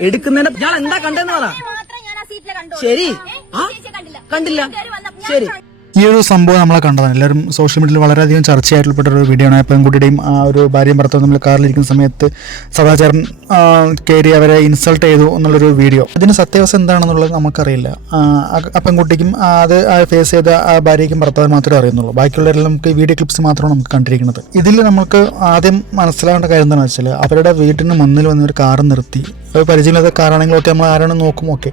എടുക്കുന്നതിന്റെ ഞാൻ എന്താ കണ്ടെന്ന് പറ. ശരി. ആ? കണ്ടില്ല. ശരി. ഈ ഒരു സംഭവം നമ്മളെ കണ്ടതാണ്. എല്ലാവരും സോഷ്യൽ മീഡിയയിൽ വളരെയധികം ചർച്ചയായിട്ടുള്ള ഒരു വീഡിയോ ആണ്. പെൺകുട്ടിയുടെയും ആ ഒരു ഭാര്യയും ഭർത്താവും നമ്മൾ കാറിലിരിക്കുന്ന സമയത്ത് സദാചാരൻ കയറി അവരെ ഇൻസൾട്ട് ചെയ്തു എന്നുള്ളൊരു വീഡിയോ അതിന് സത്യാവസ്ഥ എന്താണെന്നുള്ളത് നമുക്കറിയില്ല. ആ, പെൺകുട്ടിക്കും അത് ഫേസ് ചെയ്ത ആ ഭാര്യയ്ക്കും ഭർത്താവും മാത്രമേ അറിയുന്നുള്ളൂ. ബാക്കിയുള്ളവരെല്ലാം നമുക്ക് വീഡിയോ ക്ലിപ്സ് മാത്രമാണ് നമുക്ക് കണ്ടിരിക്കുന്നത്. ഇതിൽ നമുക്ക് ആദ്യം മനസ്സിലാവേണ്ട കാര്യം എന്താണെന്ന് വെച്ചാൽ അവരുടെ വീട്ടിന് മുന്നിൽ വന്ന് ഒരു കാർ നിർത്തി. ഒരു പരിചയമില്ലാത്ത കാറാണെങ്കിലൊക്കെ നമ്മൾ ആരാണ് നോക്കും. ഓക്കെ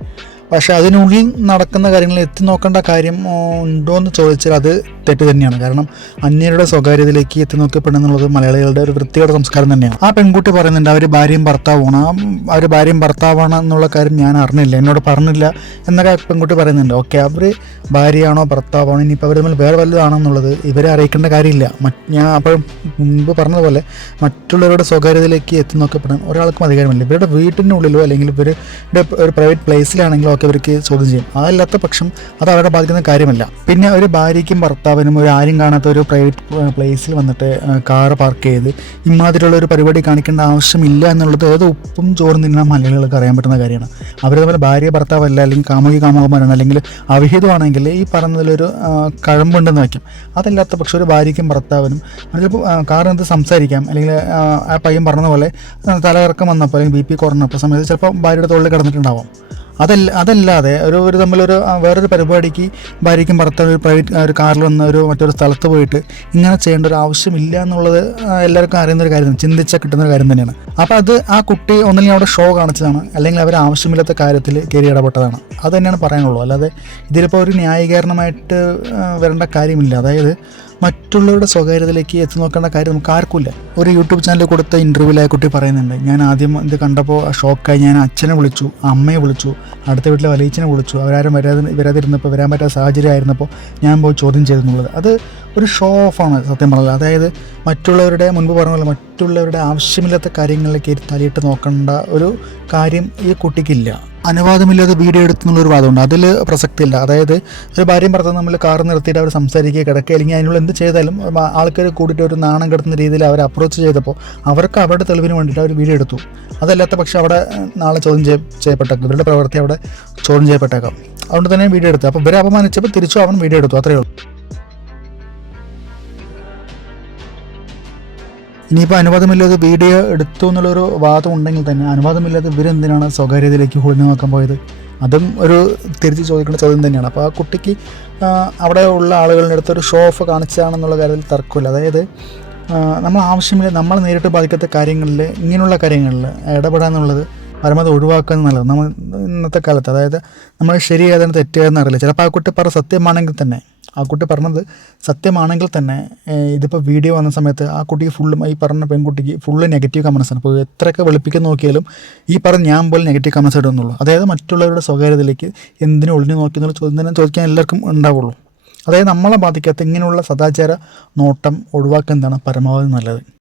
പക്ഷെ അതിനുള്ളിൽ നടക്കുന്ന കാര്യങ്ങൾ എത്തി നോക്കേണ്ട കാര്യം ഉണ്ടോ എന്ന് ചോദിച്ചാൽ അത് തെറ്റ് തന്നെയാണ്. കാരണം അന്യരുടെ സ്വകാര്യതയിലേക്ക് എത്തി നോക്കപ്പെടുന്നുള്ളത് മലയാളികളുടെ ഒരു വൃത്തിയുടെ സംസ്കാരം തന്നെയാണ്. ആ പെൺകുട്ടി പറയുന്നുണ്ട് അവർ ഭാര്യയും ഭർത്താവാണ് അവർ ഭാര്യയും ഭർത്താവാണ് എന്നുള്ള കാര്യം ഞാൻ അറിഞ്ഞില്ല. എന്നോട് പറഞ്ഞില്ല. എന്നൊക്കെ പെൺകുട്ടി പറയുന്നുണ്ട്. ഓക്കെ അവർ ഭാര്യയാണോ ഭർത്താവാണോ? ഇനിയിപ്പോൾ അവർ തമ്മിൽ വേറെ വലുതാണെന്നുള്ളത് ഇവരെ അറിയിക്കേണ്ട കാര്യമില്ല. ഞാൻ അപ്പോൾ മുമ്പ് പറഞ്ഞതുപോലെ മറ്റുള്ളവരുടെ സ്വകാര്യതയിലേക്ക് എത്തി നോക്കപ്പെടാൻ ഒരാൾക്കും അധികാരമില്ല. ഇവരുടെ വീട്ടിനുള്ളിലോ അല്ലെങ്കിൽ ഇവരുടെ ഒരു പ്രൈവറ്റ് പ്ലേസിലാണെങ്കിലോ ഒക്കെ ഇവർക്ക് ചോദ്യം ചെയ്യും. അതല്ലാത്ത പക്ഷം അത് അവരെ ബാധിക്കുന്ന കാര്യമല്ല. പിന്നെ ഒരു ഭാര്യയ്ക്കും ഭർത്താവിനും ഒരു ആരും കാണാത്ത ഒരു പ്രൈവറ്റ് പ്ലേസിൽ വന്നിട്ട് കാർ പാർക്ക് ചെയ്ത് ഇമാതിരിയുള്ള ഒരു പരിപാടി കാണിക്കേണ്ട ആവശ്യമില്ല എന്നുള്ളത് ഏത് ഉപ്പും ചോറും തിന്നുന്ന മലയാളികൾക്ക് അറിയാൻ പറ്റുന്ന കാര്യമാണ്. അവർ തമ്മിൽ ഭാര്യ ഭർത്താവല്ല അല്ലെങ്കിൽ കാമുകി കാമുകന്മാരാണ് അല്ലെങ്കിൽ അവിഹിതമാണെങ്കിൽ ഈ പറഞ്ഞതിലൊരു കഴമ്പുണ്ടെന്ന് വയ്ക്കും. അതല്ലാത്ത പക്ഷേ ഒരു ഭാര്യയ്ക്കും ഭർത്താവിനും ചിലപ്പോൾ കാറിനകത്ത് സംസാരിക്കാം? അല്ലെങ്കിൽ ആ, പയ്യൻ പറഞ്ഞ പോലെ ആ, തലകറക്കം വന്നപ്പോൾ അല്ലെങ്കിൽ ബി പി കുറഞ്ഞപ്പോൾ സമയത്ത് ചിലപ്പോൾ ഭാര്യയുടെ തൊഴിൽ കിടന്നിട്ടുണ്ടാവാം. അതല്ല അതല്ലാതെ ഒരു ഒരു തമ്മിലൊരു വേറൊരു പരിപാടിക്ക് ഭാര്യയ്ക്കും ഭർത്താവ് ഒരു പ്രൈവറ്റ് ഒരു കാറിൽ വന്ന് ഒരു മറ്റൊരു സ്ഥലത്ത് പോയിട്ട് ഇങ്ങനെ ചെയ്യേണ്ട ഒരു ആവശ്യമില്ല എന്നുള്ളത് എല്ലാവർക്കും അറിയുന്ന ഒരു കാര്യം ചിന്തിച്ച കിട്ടുന്ന ഒരു കാര്യം തന്നെയാണ്. അപ്പോൾ അത് ആ കുട്ടി ഒന്നില്ലെങ്കിൽ അവിടെ ഷോ കാണിച്ചതാണ് അല്ലെങ്കിൽ അവർ ആവശ്യമില്ലാത്ത കാര്യത്തിൽ കയറി ഇടപെട്ടതാണ്. അത് തന്നെയാണ് പറയാനുള്ളൂ അല്ലാതെ ഇതിലിപ്പോൾ ഒരു ന്യായീകരണമായിട്ട് വരേണ്ട കാര്യമില്ല. അതായത് മറ്റുള്ളവരുടെ സ്വകാര്യതയിലേക്ക് എത്തി നോക്കേണ്ട കാര്യം നമുക്ക് ആർക്കുമില്ല. ഒരു യൂട്യൂബ് ചാനലിൽ കൊടുത്ത ഇന്റർവ്യൂവിൽ ആ കുട്ടി പറയുന്നുണ്ട് ഞാൻ ആദ്യം ഇത് കണ്ടപ്പോൾ ഷോക്കായി. ഞാൻ അച്ഛനെ വിളിച്ചു അമ്മയെ വിളിച്ചു അടുത്ത വീട്ടിലെ വലയിച്ചനെ വിളിച്ചു. അവരാരും വരാതെ വരാതിരുന്നപ്പോൾ വരാൻ പറ്റാത്ത സാഹചര്യം ആയിരുന്നപ്പോൾ ഞാൻ പോയി ചോദ്യം ചെയ്തെന്നുള്ളത് അത് ഒരു ഷോ ഓഫാണ് സത്യം പറഞ്ഞത് അതായത് മറ്റുള്ളവരുടെ മുൻപ് പറഞ്ഞ പോലെ മറ്റുള്ളവരുടെ ആവശ്യമില്ലാത്ത കാര്യങ്ങളിലേക്ക് തലയിട്ട് നോക്കേണ്ട ഒരു കാര്യം ഈ കുട്ടിക്കില്ല. അനുവാദമില്ലാതെ വീഡിയോ എടുത്തുള്ളൊരു വാദമുണ്ട്. അതിൽ പ്രസക്തിയില്ല. അതായത് ഒരു ഭാര്യയും ഭർത്താവ് നമ്മൾ കാർ നിർത്തിയിട്ട് അവർ സംസാരിക്കുക കിടക്കുക അല്ലെങ്കിൽ അതിനുള്ള എന്ത് ചെയ്താലും ആൾക്കാർ കൂടിയിട്ട് ഒരു നാണം കെടുത്തുന്ന രീതിയിൽ അവർ അപ്രോച്ച് ചെയ്തപ്പോൾ അവർക്ക് അവരുടെ തെളിവിന് വേണ്ടിയിട്ട് അവർ വീഡിയോ എടുത്തു. അതല്ലാത്ത പക്ഷേ അവിടെ നാളെ ചോദ്യം ചെയ്യപ്പെട്ടേക്കാം. ഇവരുടെ പ്രവൃത്തി അവിടെ ചോദ്യം ചെയ്യപ്പെട്ടേക്കാം. അതുകൊണ്ട് തന്നെ വീഡിയോ എടുത്തു. അപ്പോൾ ഇവരെ അപമാനിച്ചപ്പോൾ തിരിച്ചു അവൻ വീഡിയോ എടുത്തു. അത്രയേ ഉള്ളൂ. ഇനിയിപ്പോൾ അനുവാദമില്ലാതെ വീഡിയോ എടുത്തു എന്നുള്ളൊരു വാദം ഉണ്ടെങ്കിൽ തന്നെ അനുവാദമില്ലാതെ ഇവരെന്തിനാണ് സ്വകാര്യതയിലേക്ക് ഒളിഞ്ഞു നോക്കാൻ പോയത്? അതും ഒരു തിരിച്ച് ചോദിക്കേണ്ട ചോദ്യം തന്നെയാണ്. അപ്പോൾ ആ കുട്ടിക്ക് അവിടെ ഉള്ള ആളുകളുടെ അടുത്ത് ഒരു ഷോ ഓഫ് കാണിച്ചതാണെന്നുള്ള കാര്യത്തിൽ തർക്കമില്ല. അതായത് നമ്മൾ ആവശ്യമില്ല നമ്മൾ നേരിട്ട് ബാധിക്കാത്ത കാര്യങ്ങളിൽ ഇങ്ങനെയുള്ള കാര്യങ്ങളിൽ ഇടപെടാന്നുള്ളത് പരമാവധി ഒഴിവാക്കുക നല്ലത് നമ്മൾ ഇന്നത്തെ കാലത്ത്. അതായത് നമ്മൾ ശരിയായതാണ് തെറ്റിയതെന്ന് അറിയില്ല. ചിലപ്പോൾ ആ കുട്ടി പറ സത്യമാണെങ്കിൽ തന്നെ ആ കുട്ടി പറഞ്ഞത് സത്യമാണെങ്കിൽ തന്നെ ഇതിപ്പോൾ വീഡിയോ വന്ന സമയത്ത് ആ കുട്ടിക്ക് ഫുള്ളും ഈ പറഞ്ഞ പെൺകുട്ടിക്ക് ഫുള്ള് നെഗറ്റീവ് കമൻസ് ആണ്. അപ്പോൾ എത്രയൊക്കെ വെളുപ്പിക്കാൻ നോക്കിയാലും ഈ പറഞ്ഞ ഞാൻ പോലും നെഗറ്റീവ് കമൻസ് ഇടുന്നുള്ളൂ. അതായത് മറ്റുള്ളവരുടെ സ്വകാര്യതയിലേക്ക് എന്തിനു ഒളിഞ്ഞു നോക്കി എന്നുള്ള ചോദ്യം ചോദിക്കാൻ എല്ലാവർക്കും ഉണ്ടാവുള്ളൂ. അതായത് നമ്മളെ ബാധിക്കാത്ത ഇങ്ങനെയുള്ള സദാചാര നോട്ടം ഒഴിവാക്കുന്നതാണ് പരമാവധി നല്ലത്.